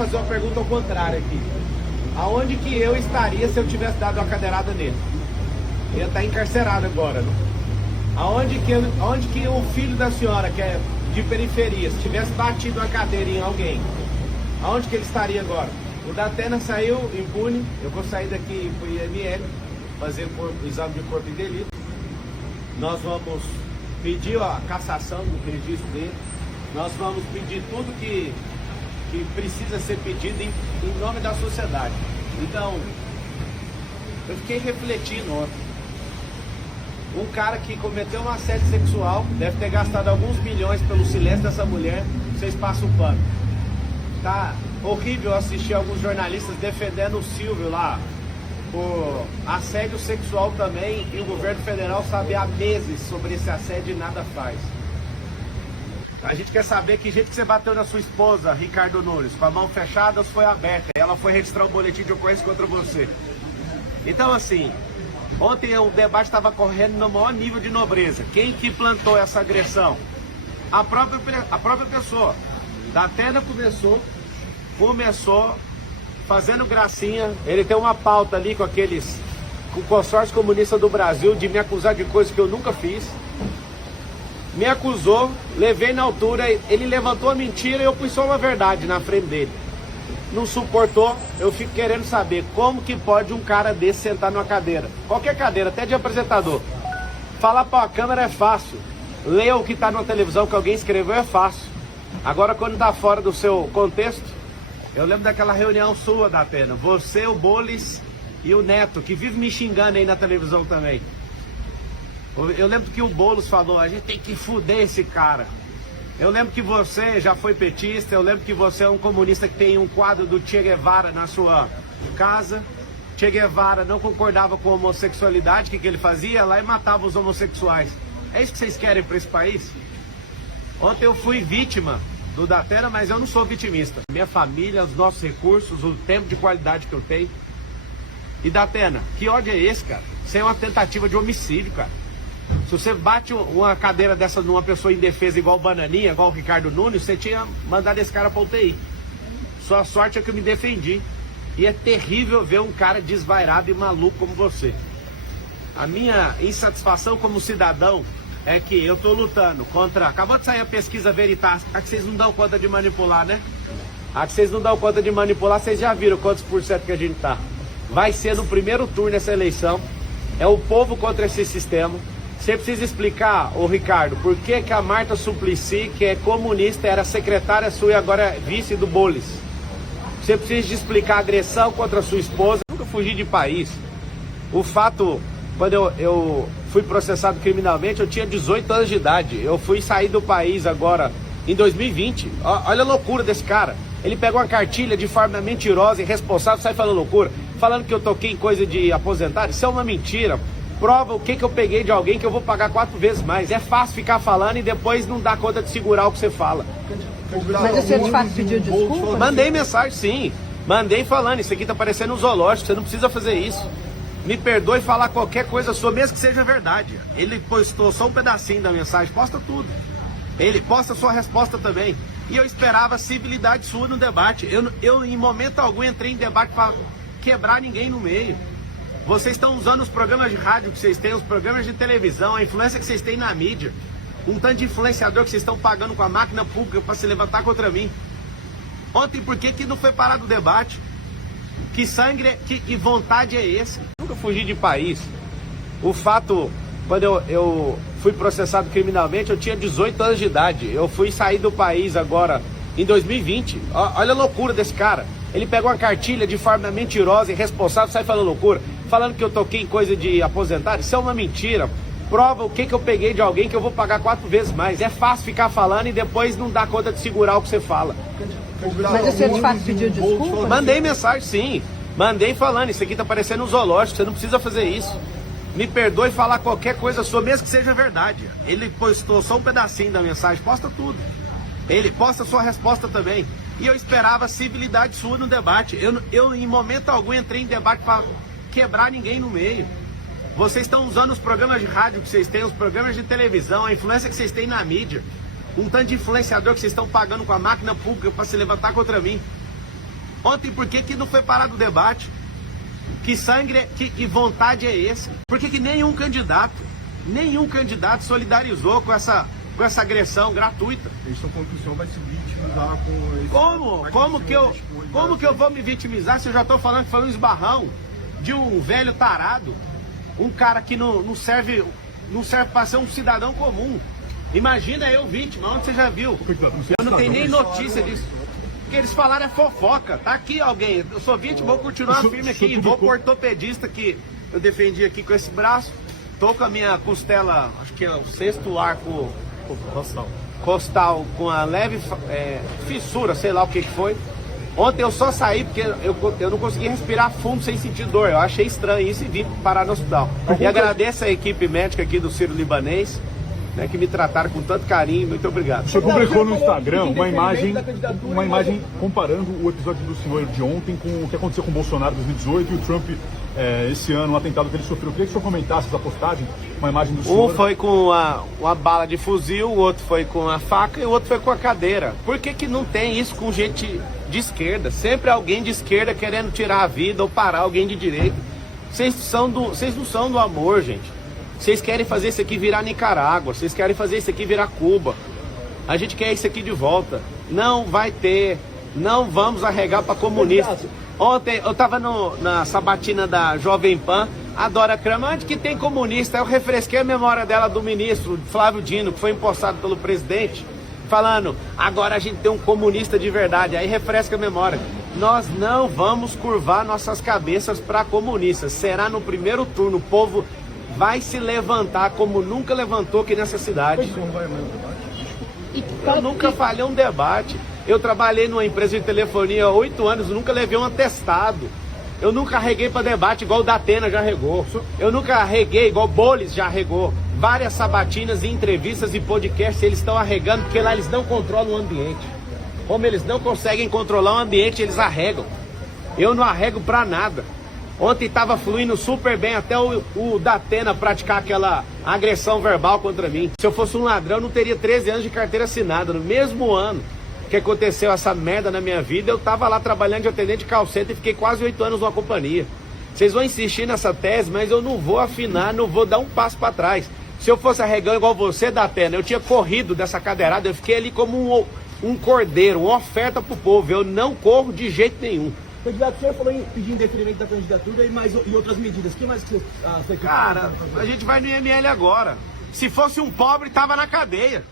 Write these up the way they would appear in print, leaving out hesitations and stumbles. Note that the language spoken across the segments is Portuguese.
fazer uma pergunta ao contrário aqui. Aonde que eu estaria se eu tivesse dado uma cadeirada nele? Ele está encarcerado agora, né? Aonde que o filho da senhora, que é de periferia, se tivesse batido uma cadeira em alguém, aonde que ele estaria agora? O Datena saiu impune, eu vou sair daqui para o IML, fazer o exame de corpo de delito. Nós vamos pedir a cassação do registro dele, nós vamos pedir tudo que precisa ser pedido em nome da sociedade. Então, eu fiquei refletindo ontem. Um cara que cometeu um assédio sexual, deve ter gastado alguns milhões pelo silêncio dessa mulher, vocês passam o pano. Tá horrível assistir alguns jornalistas defendendo o Silvio lá por assédio sexual também, e o governo federal sabe há meses sobre esse assédio e nada faz. A gente quer saber que jeito que você bateu na sua esposa, Ricardo Nunes, com a mão fechada ou foi aberta, e ela foi registrar um boletim de ocorrência contra você. Então assim, ontem o debate estava correndo no maior nível de nobreza. Quem que plantou essa agressão? A própria pessoa. Datena começou fazendo gracinha. Ele tem uma pauta ali com o consórcio comunista do Brasil de me acusar de coisas que eu nunca fiz. Me acusou, levei na altura, ele levantou a mentira e eu pus só uma verdade na frente dele. Não suportou, eu fico querendo saber como que pode um cara desse sentar numa cadeira, qualquer cadeira, até de apresentador. Falar para a câmera é fácil, ler o que está na televisão que alguém escreveu é fácil. Agora quando está fora do seu contexto, eu lembro daquela reunião sua, Datena, você, o Bolis e o Neto, que vive me xingando aí na televisão também. Eu lembro que o Boulos falou, a gente tem que fuder esse cara. Eu lembro que você já foi petista, eu lembro que você é um comunista que tem um quadro do Che Guevara na sua casa. Che Guevara não concordava com a homossexualidade, o que ele fazia? Lá e matava os homossexuais. É isso que vocês querem para esse país? Ontem eu fui vítima do Datena, mas eu não sou vitimista. Minha família, os nossos recursos, o tempo de qualidade que eu tenho. E Datena, que ódio é esse, cara? Isso é uma tentativa de homicídio, cara. Se você bate uma cadeira dessa numa pessoa indefesa igual o Bananinha, igual o Ricardo Nunes, você tinha mandado esse cara pra UTI. Sua sorte é que eu me defendi. E é terrível ver um cara desvairado e maluco como você. A minha insatisfação como cidadão é que eu tô lutando contra... Acabou de sair a pesquisa Veritas, a que vocês não dão conta de manipular, né? A que vocês não dão conta de manipular, vocês já viram quantos por cento que a gente tá. Vai ser no primeiro turno essa eleição. É o povo contra esse sistema. Você precisa explicar, ô Ricardo, por que a Marta Suplicy, que é comunista, era secretária sua e agora é vice do Bolis. Você precisa de explicar a agressão contra a sua esposa. Eu nunca fugi de país. O fato, quando eu fui processado criminalmente, eu tinha 18 anos de idade. Eu fui sair do país agora, em 2020. Olha a loucura desse cara. Ele pegou uma cartilha de forma mentirosa, irresponsável, sai falando loucura. Falando que eu toquei em coisa de aposentado. Isso é uma mentira. Prova o que eu peguei de alguém que eu vou pagar 4 vezes mais. É fácil ficar falando e depois não dar conta de segurar o que você fala. Mas o senhor de fato pediu desculpa? Mandei mensagem, sim. Mandei falando, isso aqui tá parecendo um zoológico, você não precisa fazer isso. Me perdoe falar qualquer coisa sua, mesmo que seja verdade. Ele postou só um pedacinho da mensagem, posta tudo. Ele posta sua resposta também. E eu esperava civilidade sua no debate. Eu em momento algum entrei em debate para quebrar ninguém no meio. Vocês estão usando os programas de rádio que vocês têm, os programas de televisão, a influência que vocês têm na mídia. Um tanto de influenciador que vocês estão pagando com a máquina pública para se levantar contra mim. Ontem, por que não foi parado o debate? Que sangue, que vontade é esse? Nunca fugi de país. O fato, quando eu fui processado criminalmente, eu tinha 18 anos de idade. Eu fui sair do país agora, em 2020. Olha a loucura desse cara. Ele pegou uma cartilha de forma mentirosa, irresponsável, sai falando loucura. Falando que eu toquei em coisa de aposentado. Isso é uma mentira. Prova o que eu peguei de alguém que eu vou pagar 4 vezes mais. É fácil ficar falando e depois não dar conta de segurar o que você fala. Mas o senhor de fato pediu desculpa? Mandei mensagem, sim. Mandei falando, isso aqui tá parecendo um zoológico, você não precisa fazer isso. Me perdoe falar qualquer coisa sua, mesmo que seja verdade. Ele postou só um pedacinho da mensagem, posta tudo. Ele posta sua resposta também. E eu esperava civilidade sua no debate. Eu em momento algum entrei em debate para quebrar ninguém no meio. Vocês estão usando os programas de rádio que vocês têm, os programas de televisão, a influência que vocês têm na mídia. Um tanto de influenciador que vocês estão pagando com a máquina pública para se levantar contra mim. Ontem, por que não foi parado o debate? Que sangue, que vontade é esse? Por que nenhum candidato solidarizou com essa agressão gratuita? Eles estão falando que o senhor vai se vitimizar com esse... Como que eu vou me vitimizar se eu já estou falando que foi um esbarrão de um velho tarado, um cara que não serve para ser um cidadão comum? Imagina eu vítima, onde você já viu? Eu não tenho nem notícia disso. O que eles falaram é fofoca. Tá aqui alguém, eu sou vítima, vou continuar firme aqui, vou pro ortopedista que eu defendi aqui com esse braço. Tô com a minha costela, acho que é o 6º arco costal, com a leve fissura, sei lá o que foi. Ontem eu só saí porque eu não consegui respirar fundo sem sentir dor. Eu achei estranho isso e vim parar no hospital. E agradeço a equipe médica aqui do Sírio-Libanês, né, que me trataram com tanto carinho. Muito obrigado. Você publicou no Instagram uma imagem comparando o episódio do senhor de ontem com o que aconteceu com o Bolsonaro em 2018 e o Trump esse ano, um atentado que ele sofreu. Eu queria que o senhor comentasse essa postagem, uma imagem do senhor. Um foi com uma bala de fuzil, o outro foi com a faca e o outro foi com a cadeira. Por que não tem isso com gente de esquerda? Sempre alguém de esquerda querendo tirar a vida ou parar alguém de direita. Vocês não são do amor, gente. Vocês querem fazer isso aqui virar Nicarágua, vocês querem fazer isso aqui virar Cuba. A gente quer isso aqui de volta. Não vai ter, não vamos arregar para comunista. Ontem eu tava na sabatina da Jovem Pan, a Dora Kramer, onde que tem comunista? Eu refresquei a memória dela do ministro Flávio Dino, que foi empossado pelo presidente, falando, agora a gente tem um comunista de verdade. Aí refresca a memória. Nós não vamos curvar nossas cabeças para comunistas. Será no primeiro turno, o povo vai se levantar como nunca levantou aqui nessa cidade. Eu nunca falhei um debate. Eu trabalhei numa empresa de telefonia há 8 anos, nunca levei um atestado. Eu nunca arreguei para debate igual o Datena já regou. Eu nunca arreguei igual o Bolis já regou. Várias sabatinas, entrevistas e podcasts eles estão arregando porque lá eles não controlam o ambiente. Como eles não conseguem controlar o ambiente, eles arregam. Eu não arrego para nada. Ontem estava fluindo super bem até o Datena praticar aquela agressão verbal contra mim. Se eu fosse um ladrão, eu não teria 13 anos de carteira assinada. No mesmo ano que aconteceu essa merda na minha vida, eu estava lá trabalhando de atendente de call center e fiquei quase 8 anos numa companhia. Vocês vão insistir nessa tese, mas eu não vou afinar, não vou dar um passo para trás. Se eu fosse arregão igual você, Datena, eu tinha corrido dessa cadeirada, eu fiquei ali como um cordeiro, uma oferta pro povo. Eu não corro de jeito nenhum. Candidato, o senhor falou em pedir indeferimento da candidatura e outras medidas. O que mais que você foi? Cara, a gente vai no IML agora. Se fosse um pobre, tava na cadeia.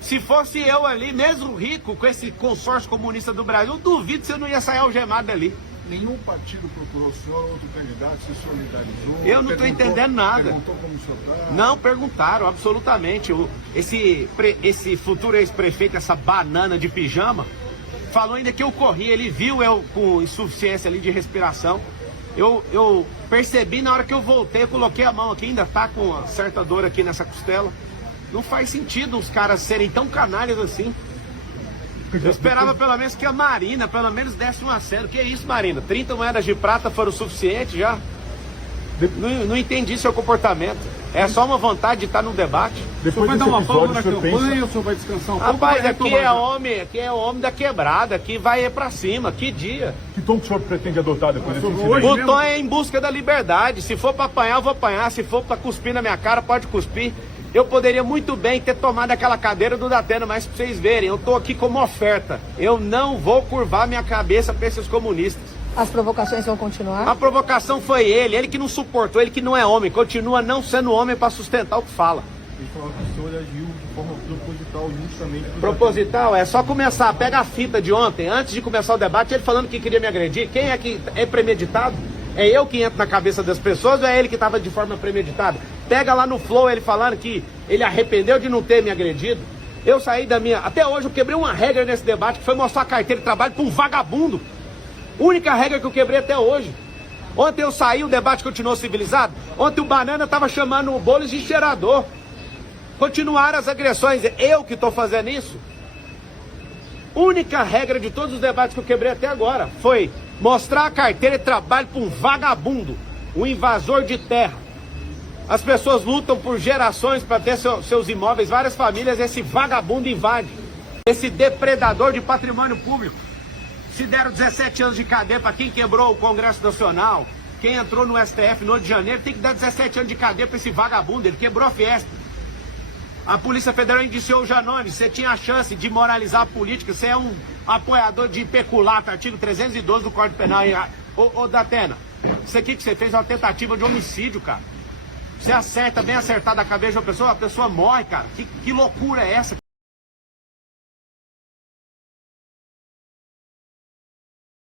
Se fosse eu ali, mesmo rico, com esse consórcio comunista do Brasil, eu duvido se eu não ia sair algemado dali. Nenhum partido procurou o senhor, outro candidato se solidarizou? Eu não estou entendendo nada. Perguntou como o senhor está? Não perguntaram, absolutamente. Esse futuro ex-prefeito, essa banana de pijama, falou ainda que eu corri, ele viu eu com insuficiência ali de respiração. Eu percebi na hora que eu voltei, eu coloquei a mão aqui, ainda tá com uma certa dor aqui nessa costela. Não faz sentido os caras serem tão canalhas assim. Eu esperava pelo menos que a Marina, pelo menos desse um aceno. Que é isso, Marina? 30 moedas de prata foram o suficiente já? Não entendi seu comportamento. É só uma vontade de estar no debate. Depois desse episódio, o senhor pensa... o senhor vai descansar um pouco? Rapaz, aqui é homem da quebrada, aqui vai pra cima, que dia. Que tom que o senhor pretende adotar depois desse incidente? O tom é em busca da liberdade. Se for pra apanhar, eu vou apanhar. Se for pra cuspir na minha cara, pode cuspir. Eu poderia muito bem ter tomado aquela cadeira do Datena, mas pra vocês verem, eu tô aqui como oferta. Eu não vou curvar minha cabeça pra esses comunistas. As provocações vão continuar? A provocação foi ele que não suportou, ele que não é homem, continua não sendo homem pra sustentar o que fala. Ele falou que o senhor agiu de forma proposital, justamente... Proposital? É só começar, pega a fita de ontem, antes de começar o debate, ele falando que queria me agredir. Quem é que é premeditado? É eu que entro na cabeça das pessoas ou é ele que estava de forma premeditada? Pega lá no Flow ele falando que ele arrependeu de não ter me agredido. Eu saí da minha... Até hoje eu quebrei uma regra nesse debate, que foi mostrar a carteira de trabalho para um vagabundo. Única regra que eu quebrei até hoje. Ontem eu saí, o debate continuou civilizado. Ontem o Banana estava chamando o Bolis de cheirador. Continuaram as agressões. Eu que estou fazendo isso. Única regra de todos os debates que eu quebrei até agora foi mostrar a carteira de trabalho para um vagabundo, um invasor de terra. As pessoas lutam por gerações para ter seus imóveis, várias famílias, esse vagabundo invade. Esse depredador de patrimônio público. Se deram 17 anos de cadeia para quem quebrou o Congresso Nacional, quem entrou no STF no 8 de janeiro, tem que dar 17 anos de cadeia para esse vagabundo, ele quebrou a Fiesp. A Polícia Federal indiciou o Janones, você tinha a chance de moralizar a política, você é um apoiador de peculato, artigo 312 do Código Penal. Ô Datena, isso aqui que você fez é uma tentativa de homicídio, cara. Você acerta, bem acertado a cabeça de uma pessoa, a pessoa morre, cara. Que loucura é essa?